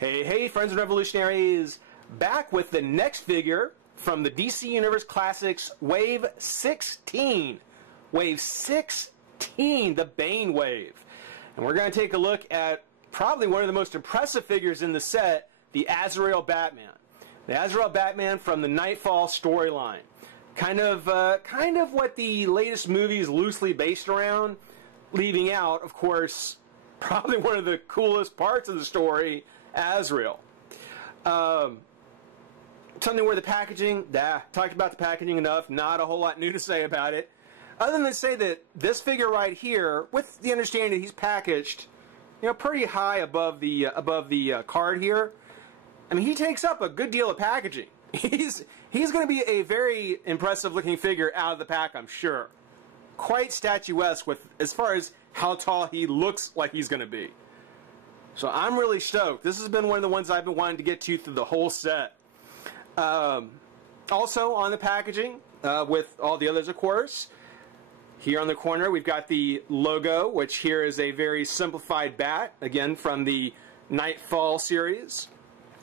Hey, friends and revolutionaries, back with the next figure from the DC Universe Classics Wave 16. Wave 16, the BANE wave. And we're going to take a look at probably one of the most impressive figures in the set, the Azrael Batman. The Azrael Batman from the Nightfall storyline. Kind of what the latest movie is loosely based around, leaving out, of course, probably one of the coolest parts of the story, Azrael. Tell me where the packaging, talked about the packaging enough, not a whole lot new to say about it. Other than to say that this figure right here, with the understanding that he's packaged, you know, pretty high above the card here. I mean, he takes up a good deal of packaging. He's going to be a very impressive looking figure out of the pack, I'm sure. Quite statuesque with as far as how tall he looks like he's going to be. So I'm really stoked. This has been one of the ones I've been wanting to get to through the whole set. Also on the packaging, with all the others of course, here on the corner we've got the logo, which here is a very simplified bat, again from the Nightfall series.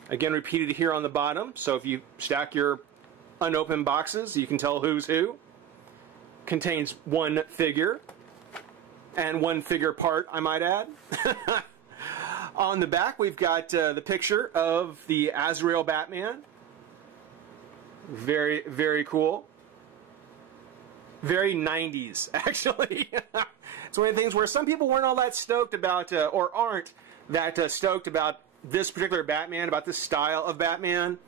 Again repeated here on the bottom, so if you stack your unopened boxes you can tell who's who. Contains one figure, and one figure part I might add. On the back we've got the picture of the Azrael Batman. Very, very cool. Very 90s, actually. It's one of the things where some people weren't all that stoked about, or aren't that stoked about this particular Batman, about this style of Batman.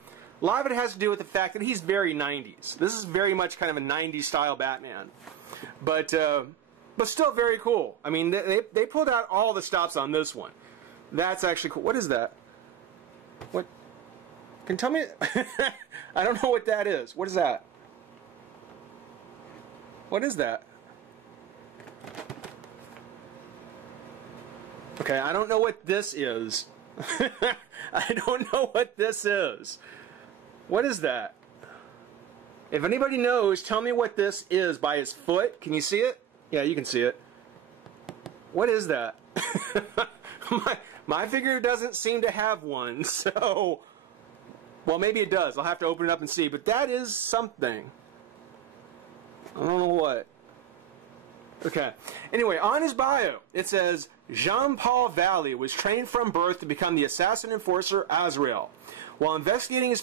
A lot of it has to do with the fact that he's very 90s. This is very much kind of a 90s style Batman. But still very cool. I mean, they pulled out all the stops on this one. That's actually cool. What is that? What? Can you tell me? I don't know what that is. What is that? What is that? Okay, I don't know what this is. I don't know what this is. What is that? If anybody knows, tell me what this is by his foot. Can you see it? Yeah, you can see it. What is that? My figure doesn't seem to have one, so... Well, maybe it does. I'll have to open it up and see. But that is something. I don't know what. Okay. Anyway, on his bio, it says, Jean-Paul Valley was trained from birth to become the assassin enforcer Azrael. While investigating his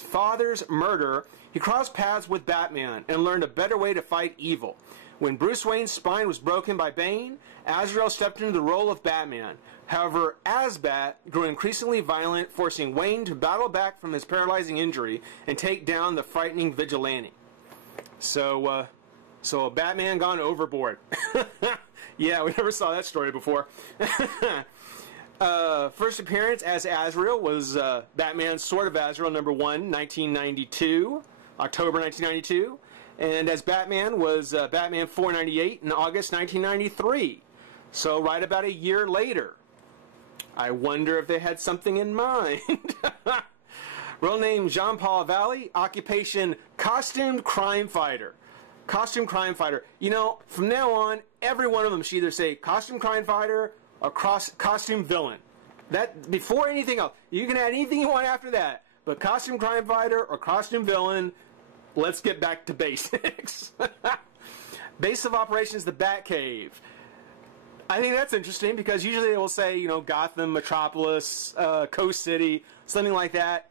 father's murder, he crossed paths with Batman and learned a better way to fight evil. When Bruce Wayne's spine was broken by Bane, Azrael stepped into the role of Batman. However, Azbat grew increasingly violent, forcing Wayne to battle back from his paralyzing injury and take down the frightening vigilante. So a Batman gone overboard. Yeah, we never saw that story before. First appearance as Azrael was Batman's Sword of Azrael #1, 1992, October 1992. And as Batman was Batman 498 in August 1993. So right about a year later. I wonder if they had something in mind. Real name Jean-Paul Valley, occupation costumed crime fighter. Costume crime fighter. You know, from now on, every one of them should either say costume crime fighter or costume villain. That, before anything else. You can add anything you want after that. But costume crime fighter or costume villain, let's get back to basics. Base of operations, the Batcave. I think that's interesting because usually they will say, you know, Gotham, Metropolis, Coast City, something like that.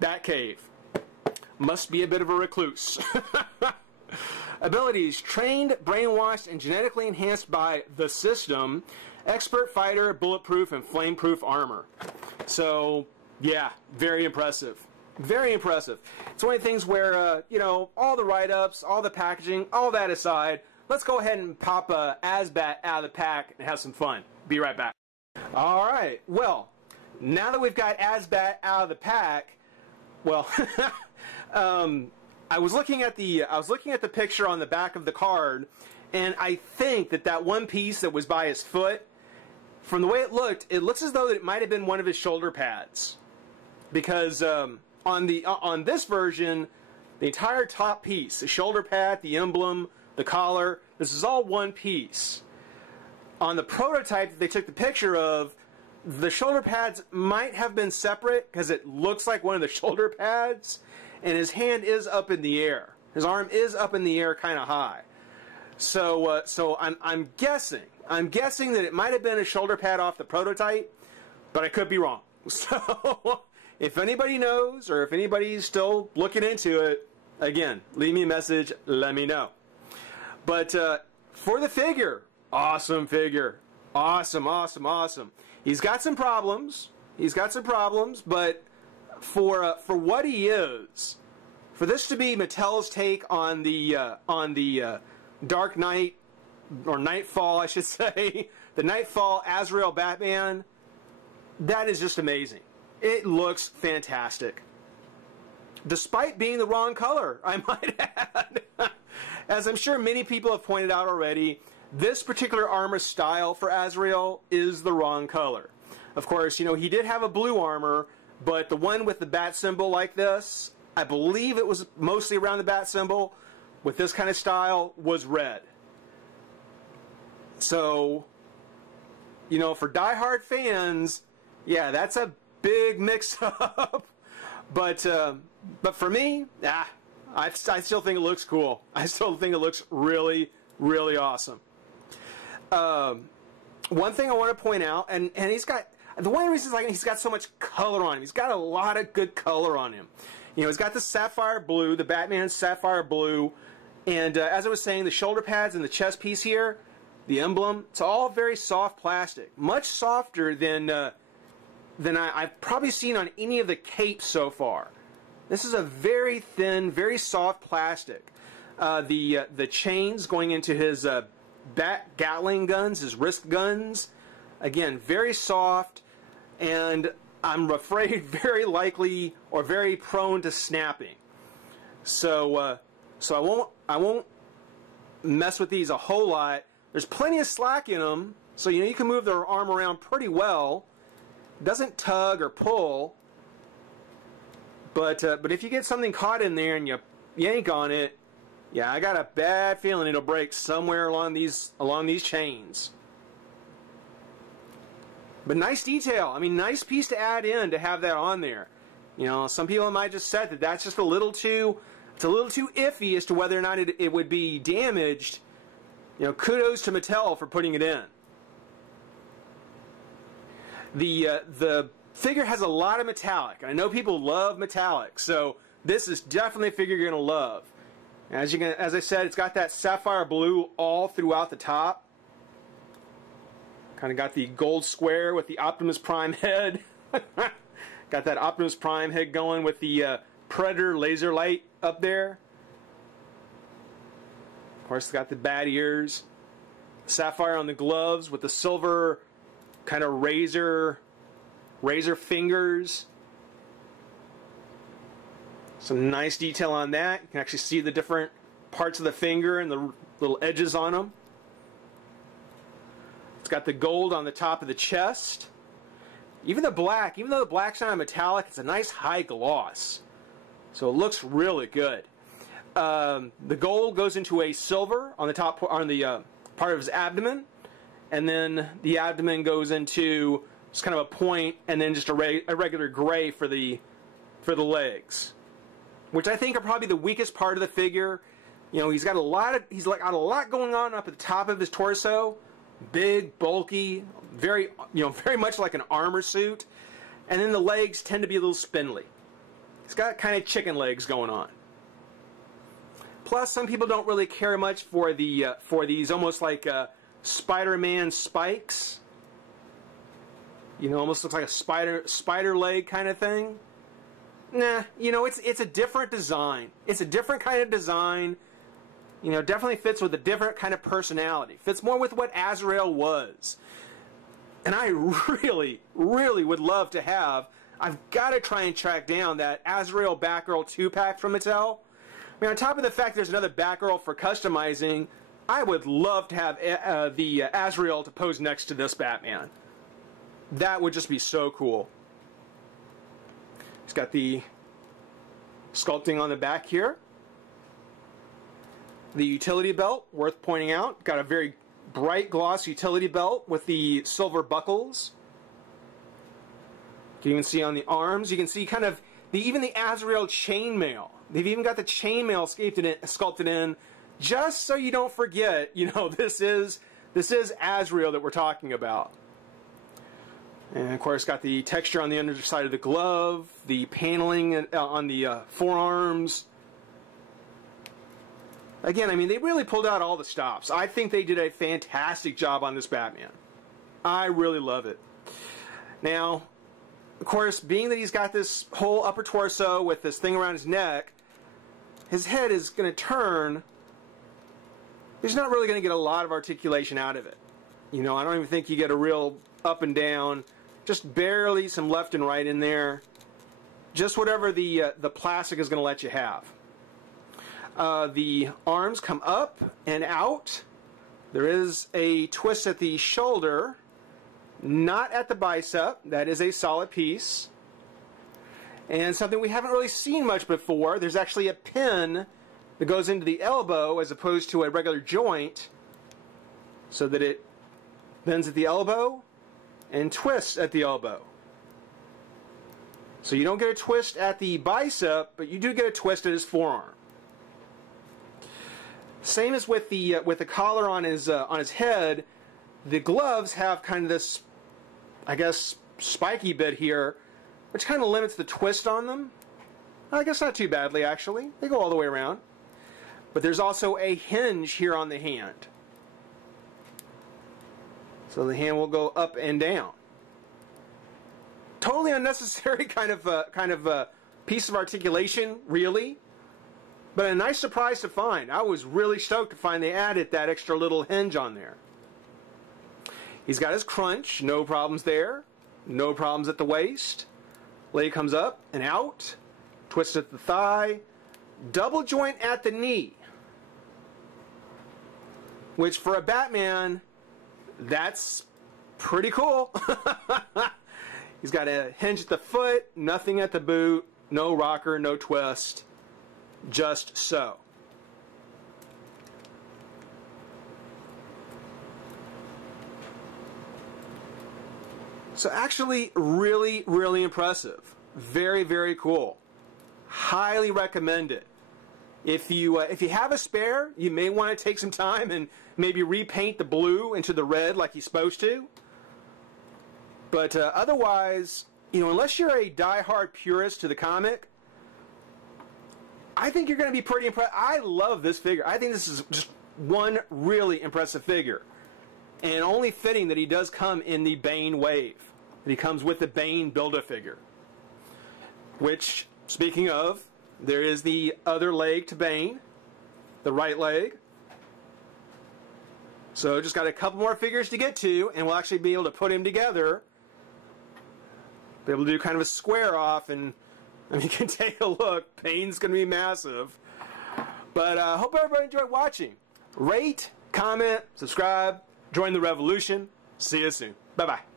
Batcave. Must be a bit of a recluse. Abilities: trained, brainwashed, and genetically enhanced by the system. Expert fighter, bulletproof, and flameproof armor. So, yeah, very impressive. Very impressive. It's one of the things where, you know, all the write-ups, all the packaging, all that aside, let's go ahead and pop Azbat out of the pack and have some fun. Be right back. Alright, well, now that we've got Azbat out of the pack, well, I was looking at the picture on the back of the card, and I think that one piece that was by his foot, from the way it looks as though it might have been one of his shoulder pads. Because on this version, the entire top piece, the shoulder pad, the emblem, the collar, this is all one piece. On the prototype that they took the picture of, the shoulder pads might have been separate because it looks like one of the shoulder pads, and his hand is up in the air. His arm is up in the air kind of high. So I'm guessing that it might have been a shoulder pad off the prototype, but I could be wrong. So if anybody knows, or if anybody's still looking into it, again, leave me a message, let me know. But for the figure, awesome figure. Awesome, awesome, awesome. He's got some problems. But for what he is, for this to be Mattel's take on the Dark Knight, or Nightfall, I should say, the Nightfall Azrael Batman, that is just amazing. It looks fantastic. Despite being the wrong color, I might add. As I'm sure many people have pointed out already, this particular armor style for Azrael is the wrong color. Of course, you know, he did have a blue armor, but the one with the bat symbol like this, I believe it was mostly around the bat symbol, with this kind of style, was red. So, you know, for diehard fans, yeah, that's a big mix-up. But for me, I still think it looks cool. I still think it looks really, really awesome. One thing I want to point out, and he's got, the one reason is he's got so much color on him. He's got a lot of good color on him. You know, he's got the sapphire blue, the Batman sapphire blue, and as I was saying, the shoulder pads and the chest piece here, the emblem, it's all very soft plastic. Much softer than I've probably seen on any of the capes so far. This is a very thin, very soft plastic. The chains going into his Gatling guns, his wrist guns, again, very soft, and I'm afraid very likely or very prone to snapping. So I won't mess with these a whole lot. There's plenty of slack in them, so you know you can move their arm around pretty well. Doesn't tug or pull, but if you get something caught in there and you yank on it, yeah, I got a bad feeling it'll break somewhere along these chains. But nice detail. I mean, nice piece to add in to have that on there. You know, some people might just say that that's just a little too, it's a little too iffy as to whether or not it would be damaged. You know, kudos to Mattel for putting it in. The figure has a lot of metallic. I know people love metallic, so this is definitely a figure you're going to love. As I said, it's got that sapphire blue all throughout the top. Kind of got the gold square with the Optimus Prime head. Got that Optimus Prime head going with the Predator laser light up there. Of course, it's got the bat ears. Sapphire on the gloves with the silver kind of razor fingers. Some nice detail on that. You can actually see the different parts of the finger and the little edges on them. It's got the gold on the top of the chest. Even the black, even though the black's not a metallic, it's a nice high gloss. So it looks really good. The gold goes into a silver on the top, on the part of his abdomen, and then the abdomen goes into just kind of a point, and then just a regular gray for the legs, which I think are probably the weakest part of the figure. You know, he's got a lot going on up at the top of his torso, big, bulky, very much like an armor suit, and then the legs tend to be a little spindly. He's got kind of chicken legs going on. Plus, some people don't really care much for these almost like Spider-Man spikes. You know, almost looks like a spider leg kind of thing. Nah, you know, it's a different design. It's a different kind of design. You know, definitely fits with a different kind of personality. Fits more with what Azrael was. And I really, really would love to have, I've got to try and track down that Azrael Batgirl 2-pack from Mattel. I mean, on top of the fact there's another Batgirl for customizing, I would love to have the Azrael to pose next to this Batman. That would just be so cool. He's got the sculpting on the back here. The utility belt, worth pointing out, got a very bright gloss utility belt with the silver buckles. You can even see on the arms, you can see kind of even the Azrael chainmail. They've even got the chainmail sculpted in, just so you don't forget, you know, this is Azrael that we're talking about. And of course, got the texture on the underside of the glove, the paneling on the forearms. Again, I mean, they really pulled out all the stops. I think they did a fantastic job on this Batman. I really love it. Now, of course, being that he's got this whole upper torso with this thing around his neck, his head is going to turn. He's not really going to get a lot of articulation out of it. You know, I don't even think you get a real up and down, just barely some left and right in there. Just whatever the plastic is going to let you have. The arms come up and out. There is a twist at the shoulder, not at the bicep. That is a solid piece. And something we haven't really seen much before, there's actually a pin that goes into the elbow as opposed to a regular joint, so that it bends at the elbow and twists at the elbow. So you don't get a twist at the bicep, but you do get a twist at his forearm. Same as with the collar on his head. The gloves have kind of this, I guess, spiky bit here, which kind of limits the twist on them. I guess not too badly, actually. They go all the way around. But there's also a hinge here on the hand. So the hand will go up and down. Totally unnecessary kind of piece of articulation, really. But a nice surprise to find. I was really stoked to find they added that extra little hinge on there. He's got his crunch, no problems there. No problems at the waist. Leg comes up and out. Twist at the thigh. Double joint at the knee. Which for a Batman, that's pretty cool. He's got a hinge at the foot, nothing at the boot, no rocker, no twist. Just so. So actually really, really impressive. Very, very cool. Highly recommend it. If you have a spare, you may want to take some time and maybe repaint the blue into the red like he's supposed to. But otherwise, you know, unless you're a die-hard purist to the comic, I think you're going to be pretty impressed. I love this figure. I think this is just one really impressive figure. And only fitting that he does come in the BANE wave. That he comes with the BANE Build-A-Figure. Which, speaking of, there is the other leg to BANE. The right leg. So just got a couple more figures to get to, and we'll actually be able to put him together. Be able to do kind of a square off, and you can take a look. BANE's going to be massive. But I hope everybody enjoyed watching. Rate, comment, subscribe, join the revolution. See you soon. Bye-bye.